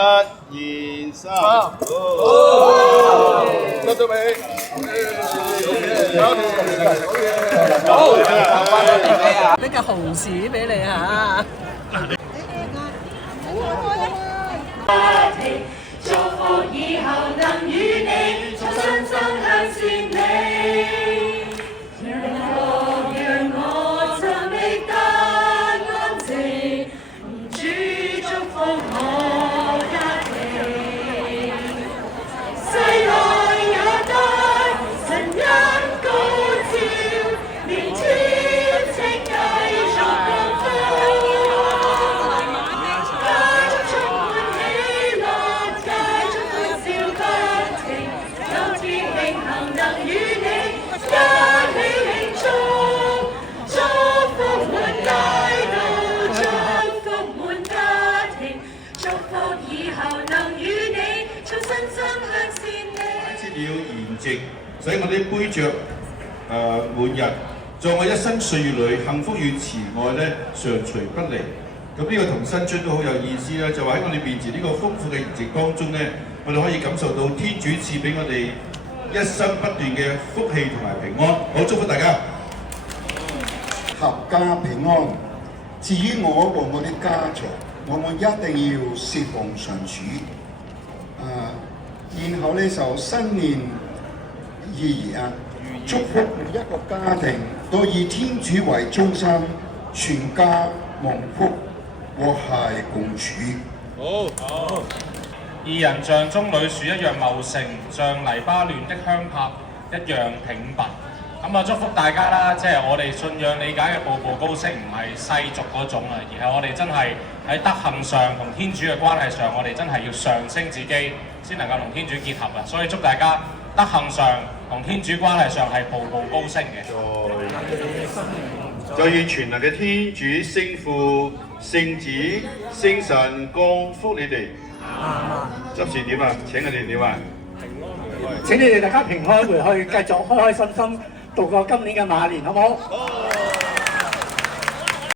1、2、3，收到未？好，俾個紅紙俾你嚇。祝福以後能與你重新走向善美，讓我讚美得安靜，主祝福我家庭，世代也得神恩高照，連天請繼續光輝。要筵席，使我啲杯爵滿溢，在我一生歲月裏，幸福與慈愛咧常隨不離。咁呢個同新春都好有意思啦，就話喺我哋面前呢個豐富嘅筵席當中咧，我哋可以感受到天主賜俾我哋一生不斷嘅福氣同埋平安。好，祝福大家，合家平安。至於我和我的家族，我一定要侍奉上主。然後呢就新年意義啊，祝福每一個家庭都以天主為中心，全家蒙福，和諧共處。好。二人像棕櫚樹一樣茂盛，像黎巴嫩的香柏一樣挺拔。咁啊，祝福大家啦！即係我哋信仰理解嘅步步高升，唔係世俗嗰種啊，而係我哋真係喺德行上同天主嘅關係上，我哋真係要上升自己，先能夠同天主結合啊！所以祝大家德行上同天主關係上係步步高升嘅。再願全能嘅天主聖父、聖子、聖神降福你哋。執事點啊？請佢哋點啊？請你哋大家平安回去，繼續開開心心度過今年嘅馬年，好唔好？